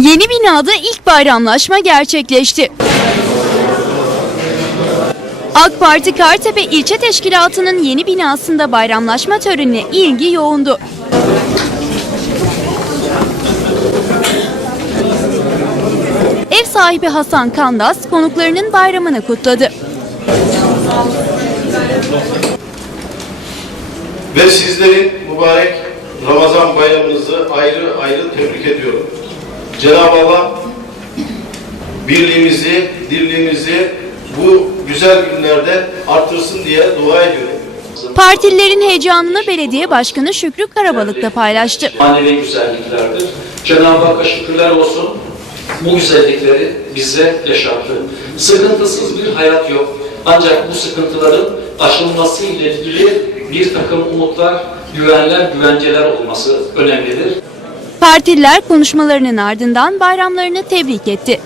Yeni binada ilk bayramlaşma gerçekleşti. AK Parti Kartepe İlçe Teşkilatı'nın yeni binasında bayramlaşma törenine ilgi yoğundu. Ev sahibi Hasan Kandas konuklarının bayramını kutladı. Ve sizlerin mübarek Ramazan bayramınızı ayrı ayrı tebrik ediyorum. Cenab-ı Allah birliğimizi, dirliğimizi bu güzel günlerde artırsın diye dua ediyorum. Partililerin heyecanını belediye başkanı Şükrü Karabalık da paylaştı. manevi güzelliklerdir. Cenab-ı Hakk'a şükürler olsun. Bu güzellikleri bize yaşattı. Sıkıntısız bir hayat yok. Ancak bu sıkıntıların aşılması ile ilgili bir takım umutlar, güvenler, güvenceler olması önemlidir. Partililer konuşmalarının ardından bayramlarını tebrik etti.